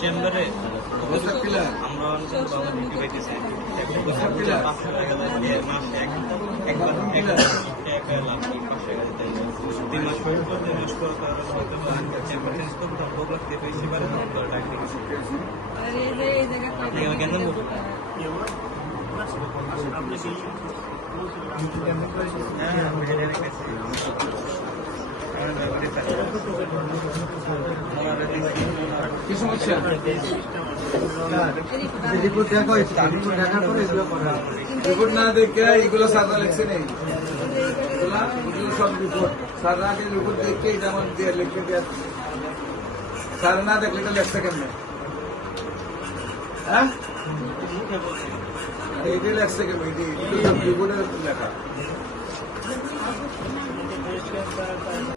চেম্বারে আমরা অঞ্চল বাংলা ডিউটি পাইতেছি। তিন মাস পর তিন মাস পর তারা হয়তো চেম্বার চেঞ্জ করব তার লাগতে পেয়েছি পারে তার ডাক্তার কি সমস্যা রিপোর্ট দেখা রিপোর্ট দেখার পরে এগুলো করা রিপোর্ট না দেখে এগুলো সাদা লেখছে নেই। সব রিপোর্ট। সাদা আগে রিপোর্ট দেখে এটা লিখে দেওয়া সাদা না দেখলে এটা লেখছে কেমনে? হ্যাঁ? এইটা লেখছে কেমন এটি লেখা।